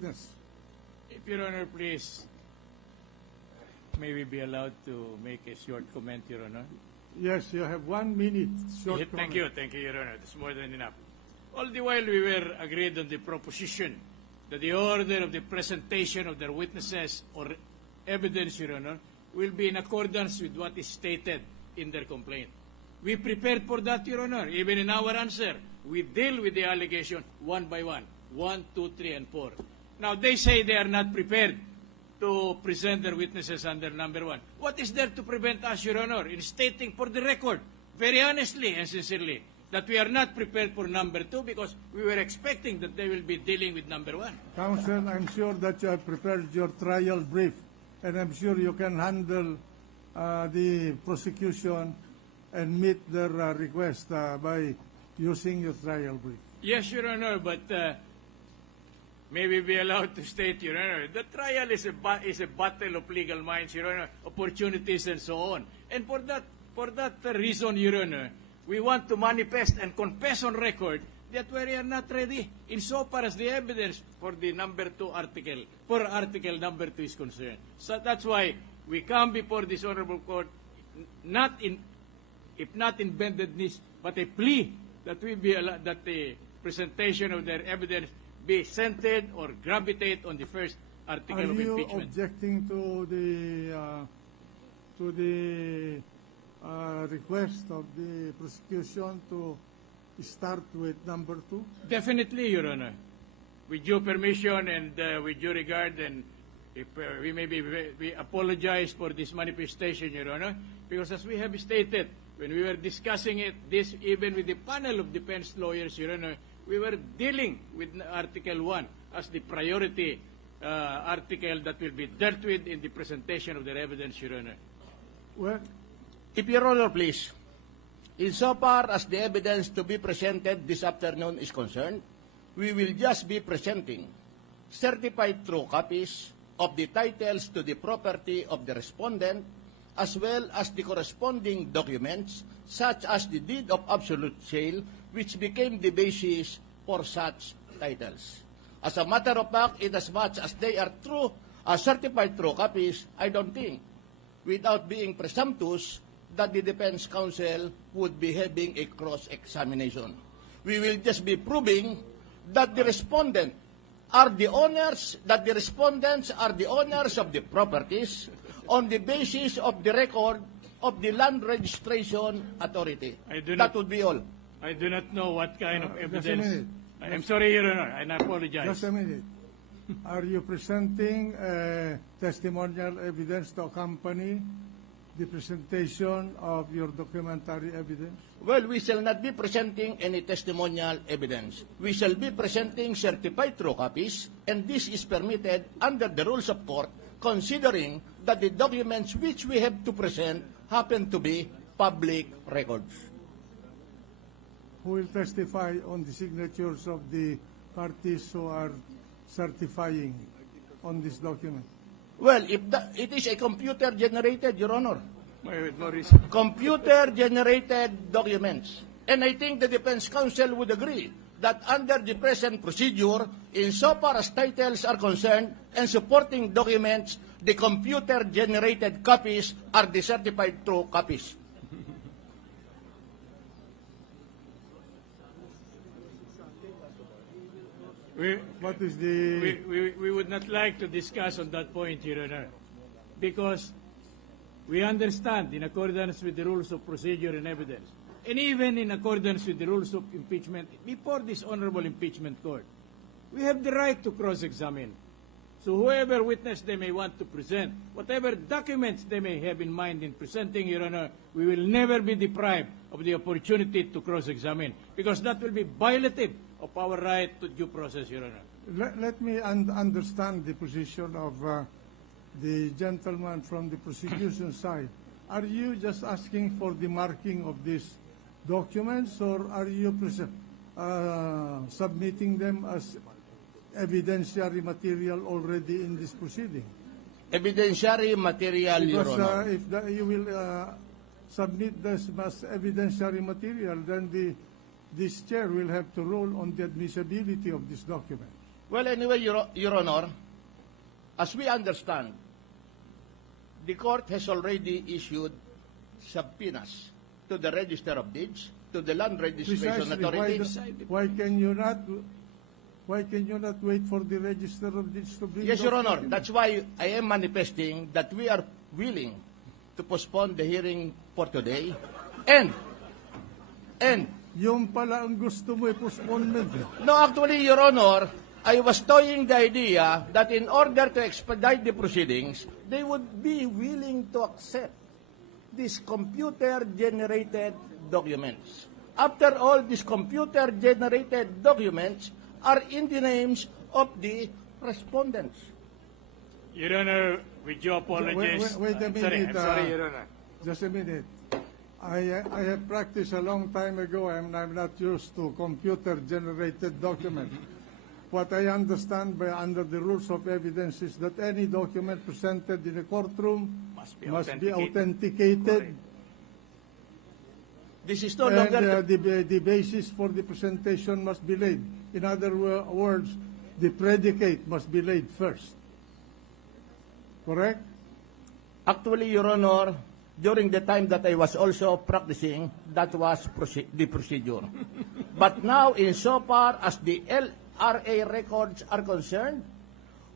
witness. If Your Honor, please, may we be allowed to make a short comment, Your Honor? Yes, you have 1 minute. Short Thank you, Your Honor. That's more than enough. All the while we were agreed on the proposition that the order of the presentation of their witnesses or evidence, Your Honor, will be in accordance with what is stated in their complaint. We prepared for that, Your Honor. Even in our answer, we deal with the allegation one by one. 1, 2, 3, and 4. Now, they say they are not prepared to present their witnesses under number 1. What is there to prevent us, Your Honor, in stating for the record, very honestly and sincerely, that we are not prepared for number 2 because we were expecting that they will be dealing with number 1. Counsel, I'm sure that you have prepared your trial brief, and I'm sure you can handle the prosecution and meet their request by using your trial brief. Yes, Your Honor, but may we be allowed to state, Your Honor, the trial is a battle of legal minds, Your Honor, opportunities and so on. And for that reason, Your Honor, we want to manifest and confess on record that we are not ready insofar as the evidence for the number 2 article, for article number 2 is concerned. So that's why we come before this honorable court, if not in bended knees, but a plea that we be allowed, that the presentation of their evidence be centered or gravitate on the first article of impeachment. Are you objecting to the request of the prosecution to start with number 2? Definitely, Your Honor. With due permission and with due regard, and if we apologize for this manifestation, Your Honor, because as we have stated, when we were discussing it, this even with the panel of defense lawyers, Your Honor, we were dealing with Article 1 as the priority article that will be dealt with in the presentation of their evidence, Your Honor. Well, if Your Honor, please, insofar as the evidence to be presented this afternoon is concerned, we will just be presenting certified true copies of the titles to the property of the respondent, as well as the corresponding documents, such as the deed of absolute sale, which became the basis for such titles. As a matter of fact, inasmuch as they are true, certified true copies, I don't think, without being presumptuous, that the defense counsel would be having a cross-examination. We will just be proving that the respondent are the owners, that the respondents are the owners of the properties on the basis of the record of the Land Registration Authority. That would be all. I do not know what kind of evidence. Just a minute. I'm sorry, Your Honor, and I apologize. Just a minute. Are you presenting testimonial evidence to accompany the presentation of your documentary evidence? Well, we shall not be presenting any testimonial evidence. We shall be presenting certified true copies, and this is permitted under the rules of court, considering that the documents which we have to present happen to be public records. Who will testify on the signatures of the parties who are certifying on this document? Well, if it is a computer-generated, Your Honor. Maurice. Computer-generated documents. And I think the defense counsel would agree that under the present procedure, insofar as titles are concerned and supporting documents, the computer-generated copies are the certified true copies. We would not like to discuss on that point, Your Honor, because we understand, in accordance with the rules of procedure and evidence, and even in accordance with the rules of impeachment, before this honorable impeachment court, we have the right to cross-examine. So whoever witness they may want to present, whatever documents they may have in mind in presenting, Your Honor, we will never be deprived of the opportunity to cross-examine, because that will be violative of our right to due process, Your Honor. Let me understand the position of the gentleman from the prosecution side. Are you just asking for the marking of these documents, or are you submitting them as evidentiary material already in this proceeding? Evidentiary material, Your Honor. Because if you will submit this as evidentiary material, then this chair will have to rule on the admissibility of this document. Well, anyway, Your Honor, as we understand, the court has already issued subpoenas to the Register of Deeds, to the Land Registration Precisely. Authority. Why can you not wait for the Register of Deeds to bring? Yes, those Your Honor. documents? That's why I am manifesting that we are willing to postpone the hearing for today. And Yung pala ang gusto mo postponement. no, actually, Your Honor, I was toying the idea that in order to expedite the proceedings, they would be willing to accept these computer-generated documents. After all, these computer-generated documents are in the names of the respondents. Your Honor, with your apologies. Wait a minute. Sorry, I'm sorry, Your Honor. Just a minute. I have practiced a long time ago, and I'm not used to computer-generated documents. What I understand under the rules of evidence is that any document presented in a courtroom must be authenticated. This is no longer... the basis for the presentation must be laid. In other words, the predicate must be laid first. Correct? Actually, Your Honor, during the time that I was also practicing, that was the procedure. But now, insofar as the LRA records are concerned,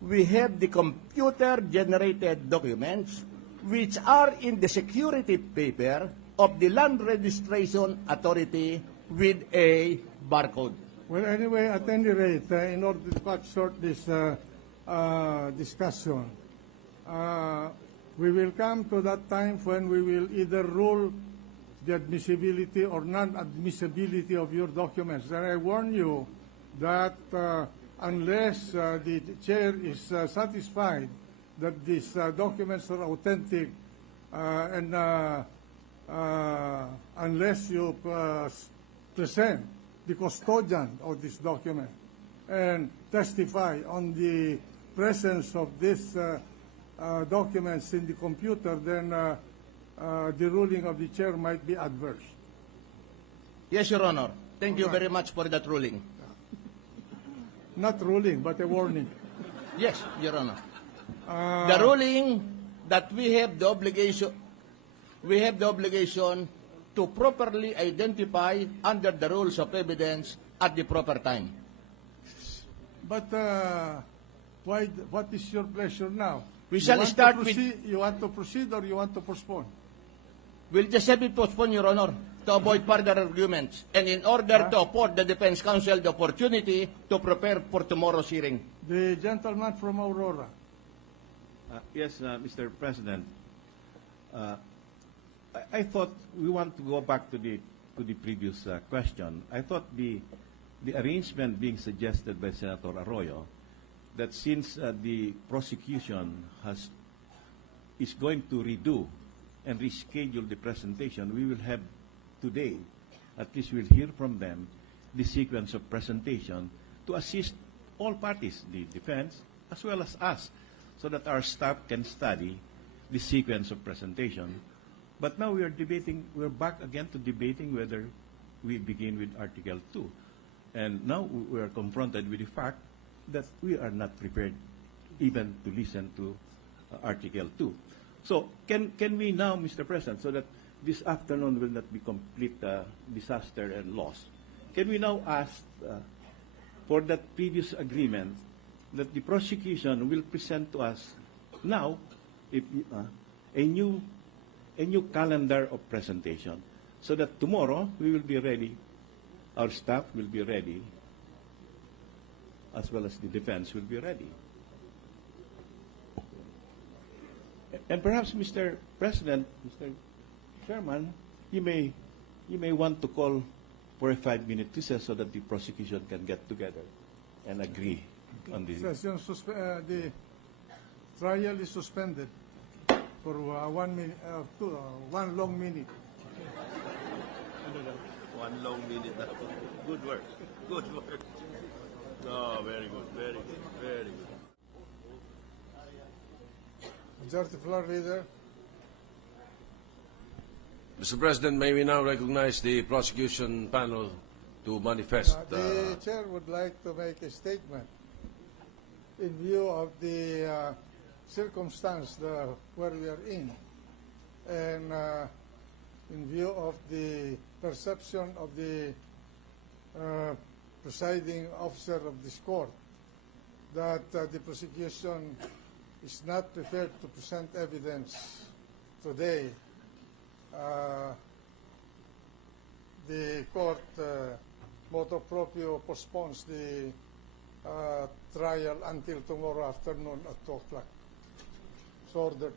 we have the computer-generated documents which are in the security paper of the Land Registration Authority with a barcode. Well, anyway, at any rate, in order to cut short this discussion, we will come to that time when we will either rule the admissibility or non-admissibility of your documents. And I warn you that unless the chair is satisfied that these documents are authentic, and unless you present the custodian of this document and testify on the presence of these documents in the computer, then the ruling of the chair might be adverse. Yes, Your Honor. Thank you very much for that ruling. Not ruling, but a warning. Yes, Your Honor. The ruling that we have the obligation to properly identify under the rules of evidence at the proper time. But what is your pleasure now? We shall start with... You want to proceed or you want to postpone? We'll just have it postponed, Your Honor, to avoid further arguments and in order to afford the defense counsel the opportunity to prepare for tomorrow's hearing. The gentleman from Aurora. Yes, Mr. President. I thought we want to go back to the previous question. I thought the arrangement being suggested by Senator Arroyo, that since the prosecution is going to redo and reschedule the presentation, we will have today, at least we'll hear from them, the sequence of presentation to assist all parties, the defense as well as us, so that our staff can study the sequence of presentation. But now we're back again to debating whether we begin with Article 2. And now we are confronted with the fact that we are not prepared even to listen to Article 2. So can we now, Mr. President, so that this afternoon will not be complete disaster and loss, can we now ask for that previous agreement that the prosecution will present to us now a new calendar of presentation, so that tomorrow we will be ready, our staff will be ready, as well as the defense will be ready. And perhaps, Mr. President, Mr. Chairman, you may want to call for a 5-minute recess so that the prosecution can get together and agree on the... The trial is suspended for 1 minute, one long minute. 1 long minute. Good work. Good work. Oh, very good. Very good. Very good. Majority Floor Leader. Mr. President, may we now recognize the prosecution panel to manifest. The chair would like to make a statement. in view of the circumstance where we are in, and in view of the perception of the presiding officer of this court, that the prosecution is not prepared to present evidence today, the court motu proprio postpones the trial until tomorrow afternoon at 2 o'clock. So ordered.